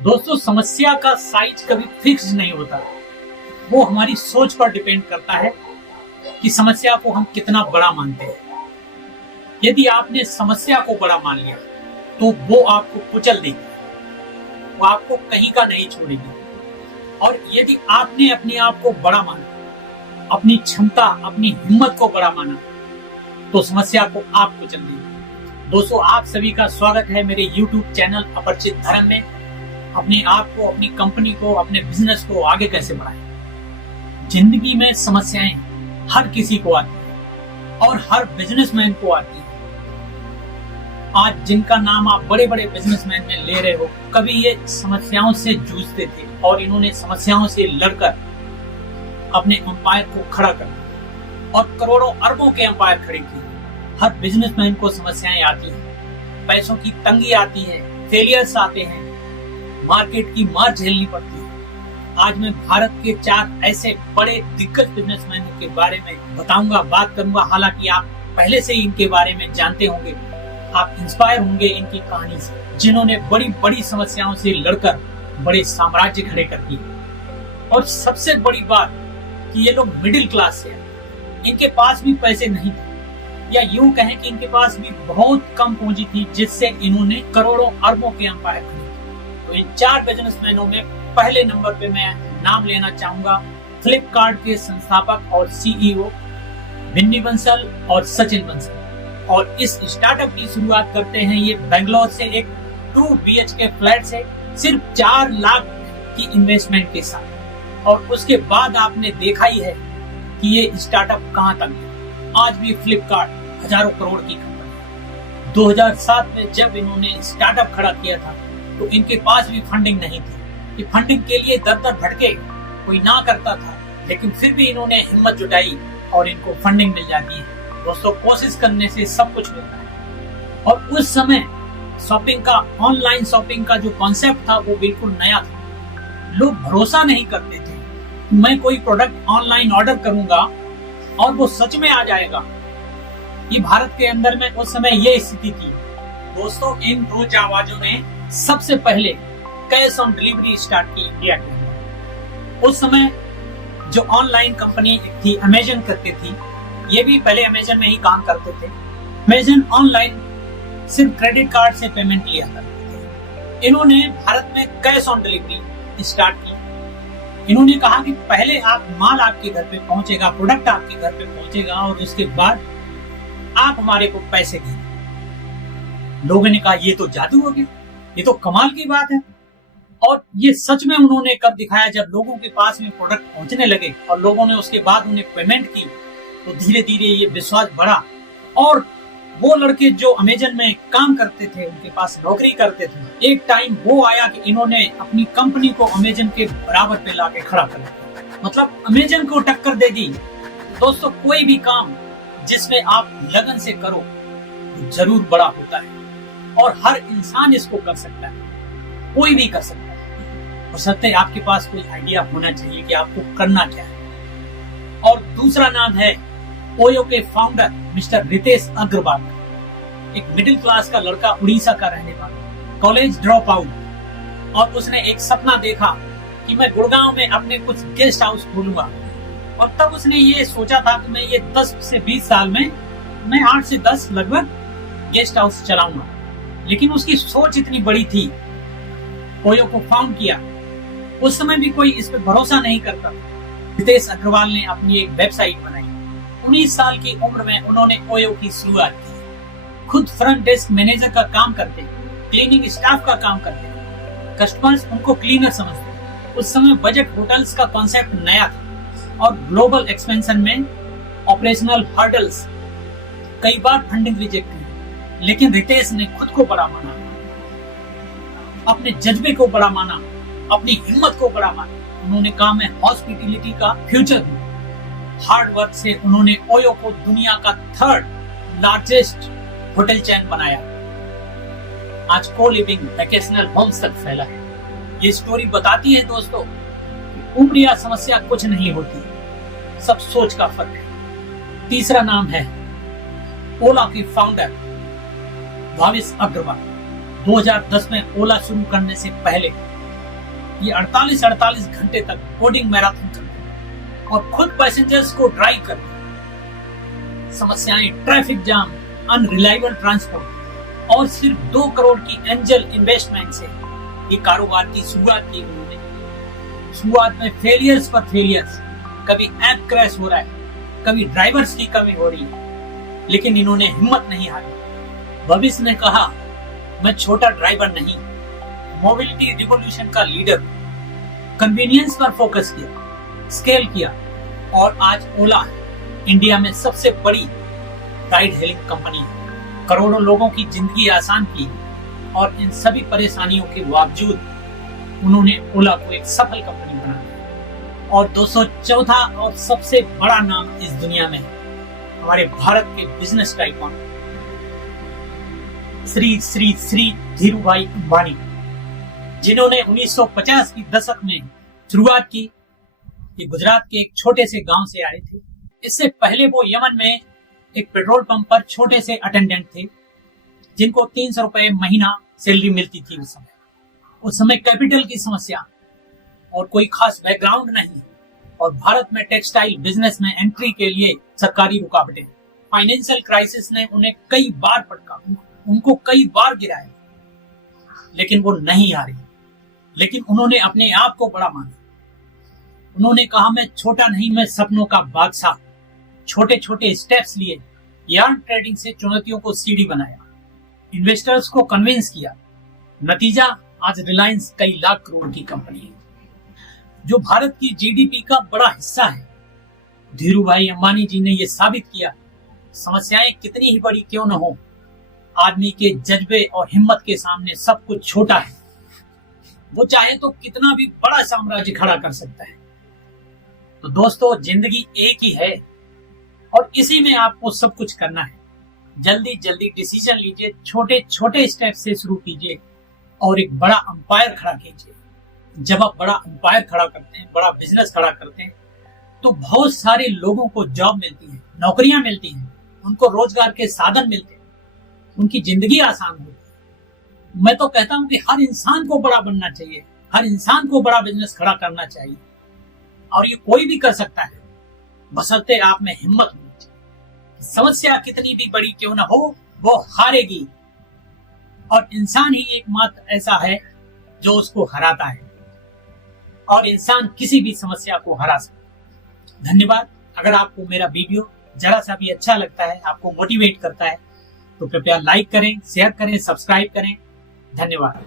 दोस्तों, समस्या का साइज कभी फिक्स नहीं होता। वो हमारी सोच पर डिपेंड करता है कि समस्या को हम कितना बड़ा मानते हैं। यदि आपने समस्या को बड़ा मान लिया तो वो आपको कुचल देगी, वो आपको कहीं का नहीं छोड़ेगी। और यदि आपने अपने आप को बड़ा माना, अपनी क्षमता, अपनी हिम्मत को बड़ा माना, तो समस्या को आप कुचल देगी। दोस्तों, आप सभी का स्वागत है मेरे YouTube चैनल अपरिचित धर्म में। अपने आप को, अपनी कंपनी को, अपने बिजनेस को आगे कैसे बढ़ाएं। जिंदगी में समस्याएं हर किसी को आती है और हर बिजनेसमैन को आती है। आज जिनका नाम आप बड़े बड़े बिजनेसमैन में ले रहे हो, कभी ये समस्याओं से जूझते थे और इन्होंने समस्याओं से लड़कर अपने एम्पायर को खड़ा कर दिया और करोड़ों अरबों के एम्पायर खड़े किए। हर बिजनेसमैन को समस्याएं आती हैं, पैसों की तंगी आती है, फेलियर्स आते हैं, मार्केट की मार झेलनी पड़ती है। आज मैं भारत के 4 ऐसे बड़े दिग्गज बिजनेसमैनों के बारे में बताऊंगा, बात करूंगा। हालांकि आप पहले से ही इनके बारे में जानते होंगे, आप इंस्पायर होंगे इनकी कहानी से, जिन्होंने बड़ी बड़ी समस्याओं से लड़कर बड़े साम्राज्य खड़े कर दिए। और सबसे बड़ी बात कि ये लोग मिडिल क्लास से हैं, इनके पास भी पैसे नहीं थे, या यूं कहें कि इनके पास भी बहुत कम पूंजी थी, जिससे इन्होंने करोड़ों अरबों के एम्पायर खड़े। तो इन 4 बिजनेसमैनों में पहले नंबर पे मैं नाम लेना चाहूंगा फ्लिपकार्ट के संस्थापक और CEO बिन्नी बंसल और सचिन बंसल। और इस स्टार्टअप की शुरुआत करते हैं ये बेंगलोर से एक 2 BHK फ्लैट से सिर्फ 4 लाख की इन्वेस्टमेंट के साथ। और उसके बाद आपने देखा ही है कि ये स्टार्टअप कहां तक गया। आज भी फ्लिपकार्ट हजारों करोड़ की कंपनी। 2007 में जब इन्होंने स्टार्टअप खड़ा किया था तो इनके पास भी फंडिंग नहीं थी। कि फंडिंग के लिए दर दर भटके, कोई ना करता था, लेकिन फिर भी इन्होंने हिम्मत जुटाई और इनको फंडिंग मिल जाती है। दोस्तों, कोशिश करने से सब कुछ मिलता है। और उस समय शॉपिंग का, ऑनलाइन शॉपिंग का जो कॉन्सेप्ट था वो बिल्कुल नया था। लोग भरोसा नहीं करते थे कि मैं कोई प्रोडक्ट ऑनलाइन ऑर्डर करूंगा और वो सच में आ जाएगा। ये भारत के अंदर में उस समय ये स्थिति थी। दोस्तों, इन 2 जांबाजों ने सबसे पहले कैश ऑन डिलीवरी स्टार्ट की इंडिया के अंदर। उस समय जो ऑनलाइन कंपनी थी अमेजन करती थी, ये भी पहले अमेजन में ही काम करते थे। अमेजन ऑनलाइन सिर्फ क्रेडिट कार्ड से पेमेंट लिया करते थे। इन्होंने भारत में कैश ऑन डिलीवरी स्टार्ट की। इन्होंने कहा कि पहले आप माल आपके घर पे पहुंचेगा, प्रोडक्ट आपके घर पे पहुंचेगा और उसके बाद आप हमारे को पैसे देंगे। लोगों ने कहा ये तो जादू हो गया, ये तो कमाल की बात है। और ये सच में उन्होंने कर दिखाया। जब लोगों के पास में प्रोडक्ट पहुंचने लगे और लोगों ने उसके बाद उन्हें पेमेंट की, तो धीरे धीरे ये विश्वास बढ़ा। और वो लड़के जो अमेजन में काम करते थे, उनके पास नौकरी करते थे, एक टाइम वो आया कि इन्होंने अपनी कंपनी को अमेजन के बराबर पे लाके खड़ा कर दिया। मतलब अमेजन को टक्कर दे दी। दोस्तों, कोई भी काम जिसमें आप लगन से करो तो जरूर बड़ा होता है। और हर इंसान इसको कर सकता है, कोई भी कर सकता है। और सत्य आपके पास कोई आइडिया होना चाहिए कि आपको करना क्या है। और दूसरा नाम है ओयो के फाउंडर मिस्टर रितेश अग्रवाल। एक मिडिल क्लास का लड़का, उड़ीसा का रहने वाला, कॉलेज ड्रॉप आउट। और उसने एक सपना देखा कि मैं गुड़गांव में अपने कुछ गेस्ट हाउस खोलूंगा। और तब उसने ये सोचा था कि मैं ये 10 से 20 साल में मैं 8 से 10 लगभग गेस्ट हाउस चलाऊंगा। लेकिन उसकी सोच इतनी बड़ी थी। ओयो को फाउंड किया, उस समय भी कोई इस पे भरोसा नहीं करता। रितेश अग्रवाल ने अपनी एक वेबसाइट बनाई। 19 साल की उम्र में उन्होंने ओयो की शुरुआत की। खुद फ्रंट डेस्क मैनेजर का काम करते, क्लीनिंग स्टाफ का काम करते, कस्टमर्स उनको क्लीनर समझते। उस समय बजट होटल्स का कॉन्सेप्ट नया था और ग्लोबल एक्सपेंशन में ऑपरेशनल हर्डल्स, कई बार फंडिंग रिजेक्ट हुई। लेकिन रितेश ने खुद को बड़ा माना, अपने जज्बे को बड़ा माना, अपनी हिम्मत को बड़ा माना। उन्होंने कहा मैं हॉस्पिटैलिटी का फ्यूचर हूं। हार्ड वर्क से उन्होंने ओयो को दुनिया का 3rd लार्जेस्ट होटल चेन बनाया। आज को लिविंग वैकेशनल होम्स तक फैला है। ये स्टोरी बताती है दोस्तों कि उम्र या समस्या कुछ नहीं होती, सब सोच का फर्क है। तीसरा नाम है ओला की फाउंडर भाविश अग्रवाल। 2010 में ओला शुरू करने से पहले ये 48 घंटे तक कोडिंग मैराथन करते हैं और खुद पैसेंजर्स को ड्राइव करते हैं। समस्याएं ट्रैफिक जाम, अनरिलायबल ट्रांसपोर्ट और सिर्फ 2 करोड़ की एंजल इन्वेस्टमेंट से ये कारोबार की शुरुआत की उन्होंने। शुरुआत में फेलियर्स पर फेलियर्स, कभी ऐप क्रैश हो रहा है, कभी ड्राइवर्स की कमी हो रही है, लेकिन इन्होंने हिम्मत नहीं हारी। भविष्य ने कहा, मैं छोटा ड्राइवर नहीं, मोबिलिटी रिवॉल्यूशन का लीडर। कन्वीनियंस पर फोकस किया, स्केल किया और आज ओला इंडिया में सबसे बड़ी राइड हेलिंग कंपनी है। करोड़ों लोगों की जिंदगी आसान की और इन सभी परेशानियों के बावजूद उन्होंने ओला को एक सफल कंपनी बना दिया और 214 और सबसे बड़ा नाम इस दुनिया में हमारे भारत के बिजनेस टाइकून श्री श्री श्री धीरूभाई अंबानी, जिन्होंने 1950 की दशक में शुरुआत की। ये गुजरात के एक छोटे से गांव से आए थे। इससे पहले वो यमन में एक पेट्रोल पंप पर छोटे से अटेंडेंट थे, जिनको 300 रुपए महीना सैलरी मिलती थी। उस समय कैपिटल की समस्या और कोई खास बैकग्राउंड नहीं और भारत में टेक्सटाइल बिजनेस में एंट्री के लिए सरकारी रुकावटें। फाइनेंशियल क्राइसिस ने उन्हें कई बार पटका, उनको कई बार गिराया, लेकिन वो नहीं हारे। लेकिन उन्होंने अपने आप को बड़ा माना। उन्होंने कहा, मैं छोटा नहीं, मैं सपनों का बादशाह। छोटे छोटे स्टेप्स लिए, यार्न ट्रेडिंग से चुनौतियों को सीढ़ी बनाया, इन्वेस्टर्स को कन्विंस किया। नतीजा, आज रिलायंस कई लाख करोड़ की कंपनी है जो भारत की जीडीपी का बड़ा हिस्सा है। धीरूभाई अंबानी जी ने यह साबित किया, समस्याएं कितनी ही बड़ी क्यों न हो, आदमी के जज्बे और हिम्मत के सामने सब कुछ छोटा है। वो चाहे तो कितना भी बड़ा साम्राज्य खड़ा कर सकता है। तो दोस्तों, जिंदगी एक ही है और इसी में आपको सब कुछ करना है। जल्दी जल्दी डिसीजन लीजिए, छोटे छोटे स्टेप से शुरू कीजिए और एक बड़ा अंपायर खड़ा कीजिए। जब आप बड़ा अंपायर खड़ा करते हैं, बड़ा बिजनेस खड़ा करते हैं, तो बहुत सारे लोगों को जॉब मिलती है, नौकरियां मिलती हैं, उनको रोजगार के साधन मिलते हैं, उनकी जिंदगी आसान होती है। मैं तो कहता हूं कि हर इंसान को बड़ा बनना चाहिए, हर इंसान को बड़ा बिजनेस खड़ा करना चाहिए और ये कोई भी कर सकता है, बशर्ते आप में हिम्मत होनी चाहिए। समस्या कितनी भी बड़ी क्यों न हो, वो हारेगी और इंसान ही एकमात्र ऐसा है जो उसको हराता है और इंसान किसी भी समस्या को हरा सकता है। धन्यवाद। अगर आपको मेरा वीडियो जरा सा भी अच्छा लगता है, आपको मोटिवेट करता है, तो कृपया लाइक करें, शेयर करें, सब्सक्राइब करें। धन्यवाद।